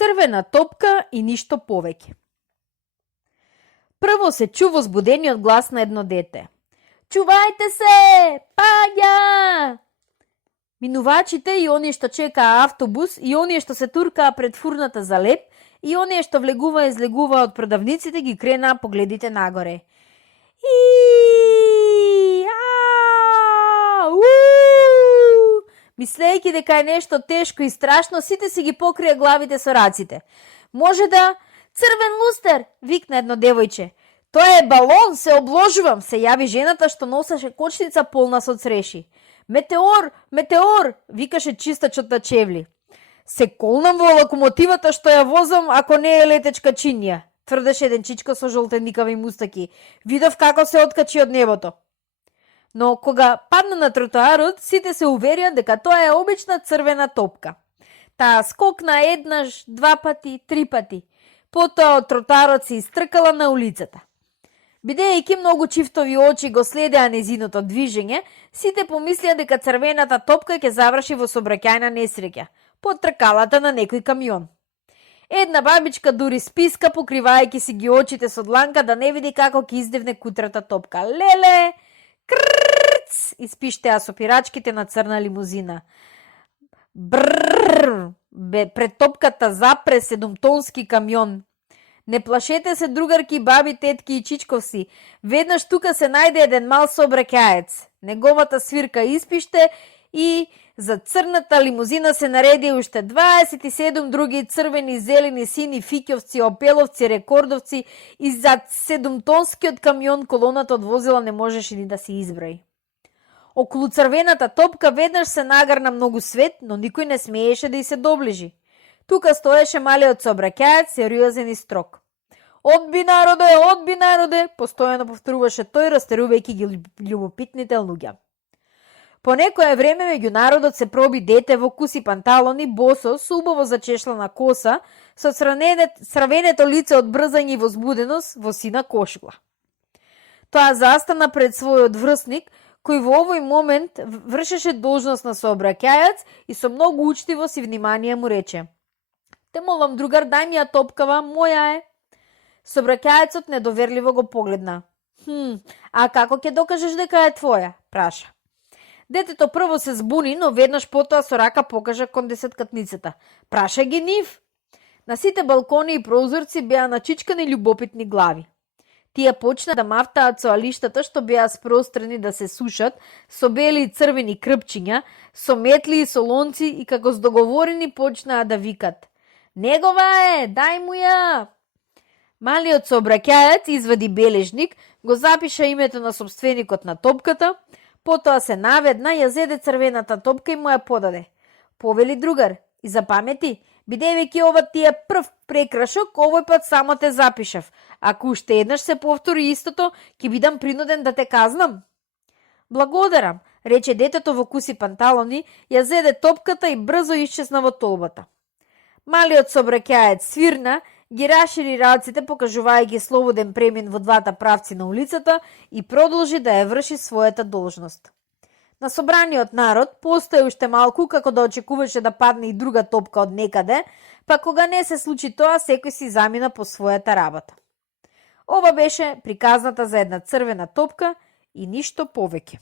Црвена топка и ништо повеќе. Прво се чу возбудениот глас на едно дете. Чувајте се! Паѓа! Минувачите и оние што чекаа автобус, и оние што се туркаа пред фурната за леп, и оние што влегуваа и излегуваа од продавниците ги кренаа погледите нагоре. Мислејќи дека е нешто тешко и страшно, сите си ги покрија главите со раците. Може да... Црвен лустер! Викна едно девојче. Тоа е балон, се обложувам, се јави жената што носеше кочница полна со цреши. Метеор, метеор, викаше чистачот на чевли. Се колнам во локомотивата што ја возам, ако не е летечка чинија, тврдеше еден чичко со жолтеникави мустаки. Видов како се откачи од небото. Но кога падна на тротоарот, сите се уверија дека тоа е обична црвена топка. Таа скокна еднаш, два пати, три пати. Потоа од тротоарот се истркала на улицата. Бидејќи многу чифтови очи го следеа незиното движење, сите помислија дека црвената топка ќе заврши во сообраќајна несреќа, под тркалата на некој камион. Една бабичка дури списка, покривајќи си ги очите со дланка да не види како ќе издевне кутрата топка. Леле! Крррц! Испиштеа сопирачките на црна лимузина. Брррр! Пред топката запре 7-тонски камион. Не плашете се, другарки, баби, тетки и чичковси. Веднаш тука се најде еден мал сообраќаец. Неговата свирка испиште и за црната лимузина се нареди уште 27 други црвени, зелени, сини, фиќовци, опеловци, рекордовци и за 7-тонскиот камион колоната од возила не можеше ни да се изброи. Околу црвената топка веднаш се нагрна многу свет, но никој не смееше да й се доближи. Тука стоеше малиот сообраќаец, сериозен и строг. Одби народе, постојано повторуваше тој, растерувајќи ги љубопитните луѓе. По некое време меѓу народот се проби дете во куси панталони, босо, со убаво зачешлана коса, со сравенето лице од брзање и возбуденост во сина кошула. Тоа застана пред својот врсник, кој во овој момент вршеше должност на сообраќаец и со многу учтивост и внимание му рече: Те молам, другар, дај ми ја топкава, моја е. Сообраќаецот недоверливо го погледна. А како ќе докажеш дека е твоја? Праша. Детето прво се збуни, но веднаш потоа со рака покажа кон десеткатницата. Праша ги нив. На сите балкони и прозорци беа начичкани љубопитни глави. Тие почна да мафтаат со алиштата што беа спрострени да се сушат, со бели и црвени крпчиња, со метли и солонци и како здоговорени почнаа да викат: Негова е, дај му ја! Малиот сообраќаец извади бележник, го запиша името на собственикот на топката, потоа се наведна, ја зеде црвената топка и му ја подаде. Повели другар, и запамети, бидејќи ова ти е прв прекрашок, овој пат само те запишав. Ако уште еднаш се повтори истото, ќе бидам принуден да те казнам. Благодарам, рече детето во куси панталони, ја зеде топката и брзо исчезна во толбата. Малиот сообраќаец свирна, ги рашири раците, покажувајќи слободен премин во двата правци на улицата и продолжи да ја врши својата должност. На собраниот народ постои уште малку како да очекуваше да падне и друга топка од некаде, па кога не се случи тоа, секој си замина по својата работа. Ова беше приказната за една црвена топка и ништо повеќе.